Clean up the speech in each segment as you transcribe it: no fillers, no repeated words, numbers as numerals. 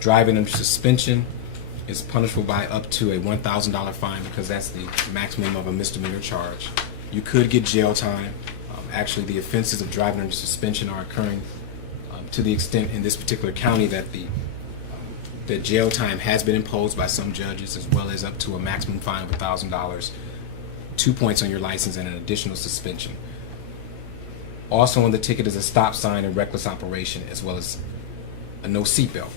Driving under suspension is punishable by up to a $1,000 fine because that's the maximum of a misdemeanor charge. You could get jail time. Actually, the offenses of driving under suspension are occurring to the extent in this particular county that the jail time has been imposed by some judges, as well as up to a maximum fine of $1,000, 2 points on your license, and an additional suspension. Also on the ticket is a stop sign and reckless operation, as well as a no seatbelt.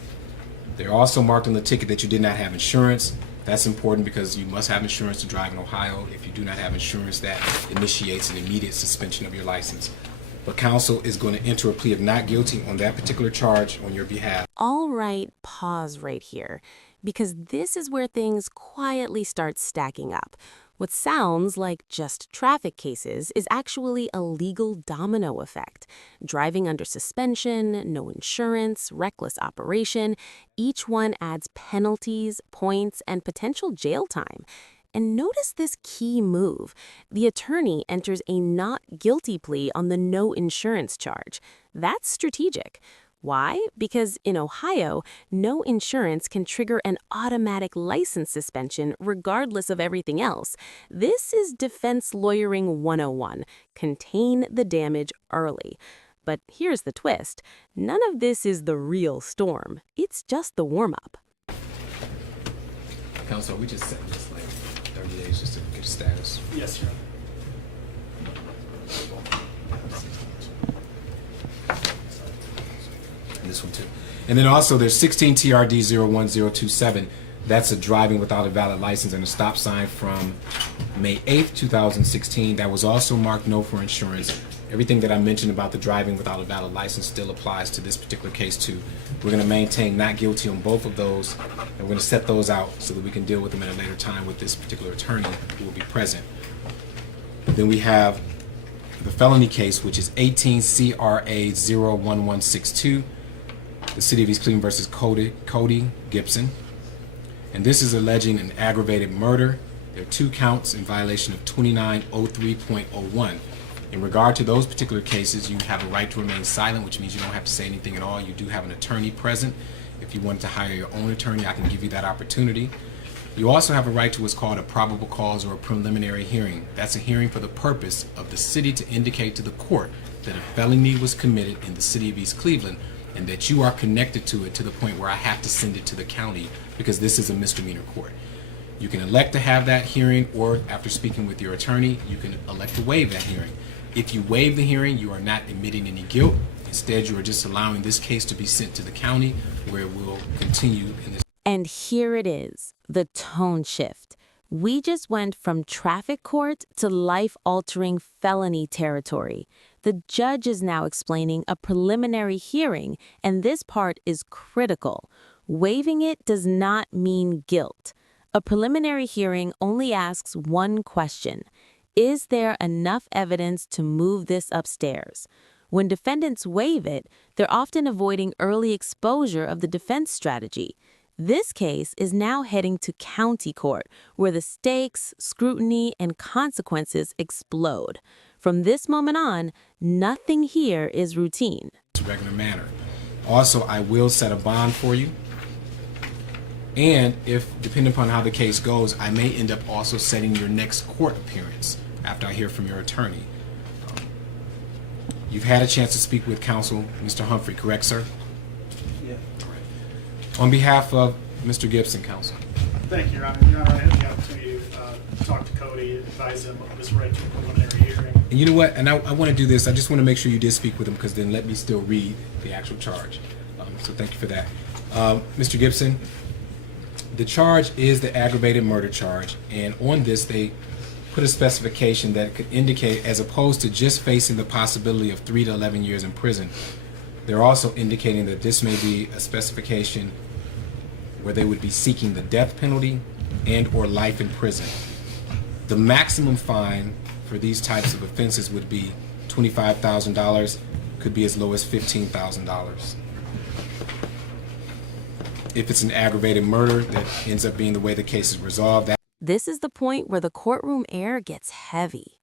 They're also marked on the ticket that you did not have insurance. That's important because you must have insurance to drive in Ohio. If you do not have insurance, that initiates an immediate suspension of your license. But counsel is going to enter a plea of not guilty on that particular charge on your behalf. All right, pause right here, because this is where things quietly start stacking up. What sounds like just traffic cases is actually a legal domino effect. Driving under suspension, no insurance, reckless operation, each one adds penalties, points, and potential jail time. And notice this key move. The attorney enters a not guilty plea on the no insurance charge. That's strategic. Why? Because in Ohio, no insurance can trigger an automatic license suspension regardless of everything else. This is defense lawyering 101. Contain the damage early. But here's the twist. None of this is the real storm. It's just the warm-up. Counsel, we just set this like 30 days just to get a status. Yes, sir. This one too. And then also there's 16 TRD 01027. That's a driving without a valid license and a stop sign from May 8th, 2016. That was also marked no for insurance. Everything that I mentioned about the driving without a valid license still applies to this particular case too. We're going to maintain not guilty on both of those, and we're going to set those out so that we can deal with them at a later time with this particular attorney who will be present. Then we have the felony case, which is 18 CRA 01162. The City of East Cleveland versus Cody Gibson. And this is alleging an aggravated murder. There are 2 counts in violation of 2903.01. In regard to those particular cases, you have a right to remain silent, which means you don't have to say anything at all. You do have an attorney present. If you want to hire your own attorney, I can give you that opportunity. You also have a right to what's called a probable cause or a preliminary hearing. That's a hearing for the purpose of the city to indicate to the court that a felony was committed in the City of East Cleveland and that you are connected to it to the point where I have to send it to the county because this is a misdemeanor court. You can elect to have that hearing, or after speaking with your attorney, you can elect to waive that hearing. If you waive the hearing, you are not admitting any guilt. Instead, you are just allowing this case to be sent to the county where it will continue in this. And here it is, the tone shift. We just went from traffic court to life-altering felony territory. The judge is now explaining a preliminary hearing, and this part is critical. Waiving it does not mean guilt. A preliminary hearing only asks one question. Is there enough evidence to move this upstairs? When defendants waive it, they're often avoiding early exposure of the defense strategy. This case is now heading to county court, where the stakes, scrutiny, and consequences explode. From this moment on, nothing here is routine. It's a regular manner. Also, I will set a bond for you. And if, depending upon how the case goes, I may end up also setting your next court appearance after I hear from your attorney. You've had a chance to speak with counsel, Mr. Humphrey, correct, sir? Yeah. All right. On behalf of Mr. Gibson, counsel. Thank you, Your Honor. Your Honor, I had the opportunity to talk to Cody, advise him of his right to a preliminary hearing. And you know what? And I want to do this. I just want to make sure you did speak with him, because then let me still read the actual charge. So thank you for that. Mr. Gibson, the charge is the aggravated murder charge. And on this, they put a specification that could indicate, as opposed to just facing the possibility of 3 to 11 years in prison, they're also indicating that this may be a specification where they would be seeking the death penalty and or life in prison. The maximum fine for these types of offenses would be $25,000, could be as low as $15,000. If it's an aggravated murder that ends up being the way the case is resolved. This is the point where the courtroom air gets heavy.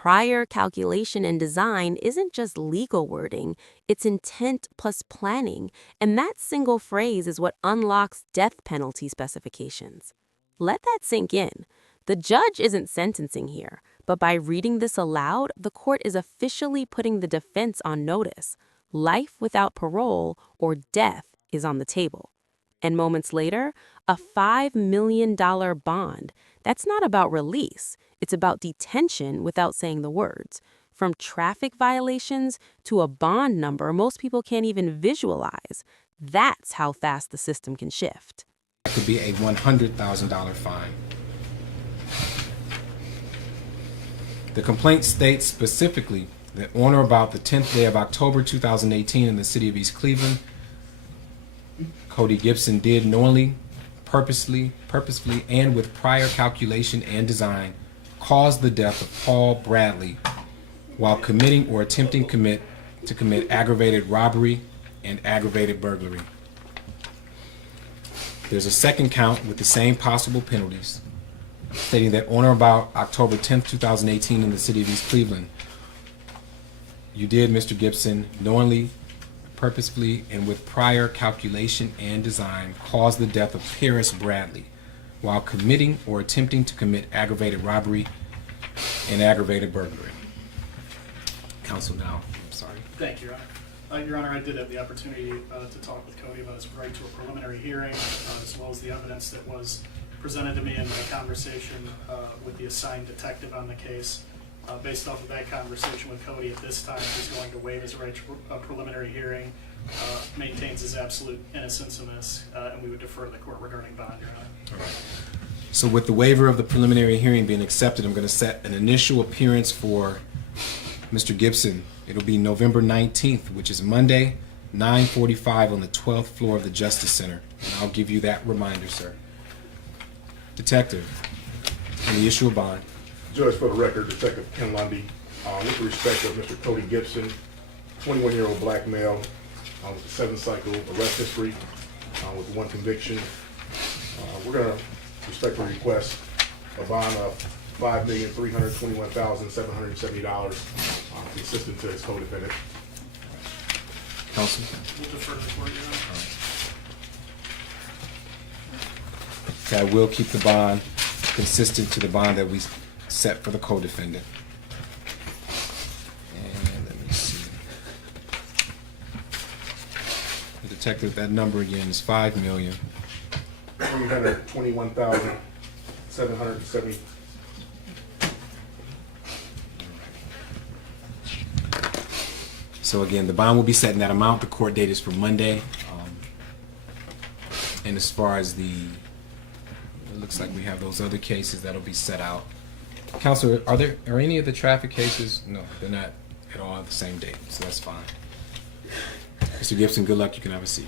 prior calculation and design isn't just legal wording, it's intent plus planning, and that single phrase is what unlocks death penalty specifications. Let that sink in. The judge isn't sentencing here, but by reading this aloud, the court is officially putting the defense on notice. Life without parole or death is on the table. And moments later, a $5 million bond. That's not about release. It's about detention without saying the words. From traffic violations to a bond number most people can't even visualize. That's how fast the system can shift. That could be a $100,000 fine. The complaint states specifically that on or about the 10th day of October 2018 in the city of East Cleveland, Cody Gibson did knowingly, purposefully, and with prior calculation and design cause the death of Paul Bradley while committing or attempting to commit aggravated robbery and aggravated burglary. There's a second count with the same possible penalties, stating that on or about October 10th, 2018 in the city of East Cleveland, you did, Mr. Gibson, knowingly, purposefully, and with prior calculation and design cause the death of Paris Bradley while committing or attempting to commit aggravated robbery and aggravated burglary. Counsel now, I'm sorry. Thank you, Your Honor. Your Honor, I did have the opportunity to talk with Cody about his right to a preliminary hearing, as well as the evidence that was presented to me in my conversation with the assigned detective on the case. Based off of that conversation with Cody, at this time, he's going to waive his right to a preliminary hearing, maintains his absolute innocence in this, and we would defer to the court regarding bond, Your Honor. All right. So with the waiver of the preliminary hearing being accepted, I'm going to set an initial appearance for Mr. Gibson. It'll be November 19th, which is Monday, 9:45 on the 12th floor of the Justice Center. And I'll give you that reminder, sir. Detective, on the issue of bond. Judge, for the record, Detective Ken Lundy, with respect of Mr. Cody Gibson, 21-year-old black male with a 7-cycle arrest history, with 1 conviction. We're going to respectfully request a bond of $5,321,770, consistent to his co-defendant. Counsel? We'll defer to the court, Your Honor. Okay, I will keep the bond consistent to the bond that we set for the co-defendant. And let me see. The detective, that number again is $5,321,770. So again, the bond will be set in that amount. The court date is for Monday. And as far as it looks like we have those other cases that'll be set out. Counselor, are any of the traffic cases? No, they're not at all the same date, so that's fine. Mr. Gibson, good luck. You can have a seat.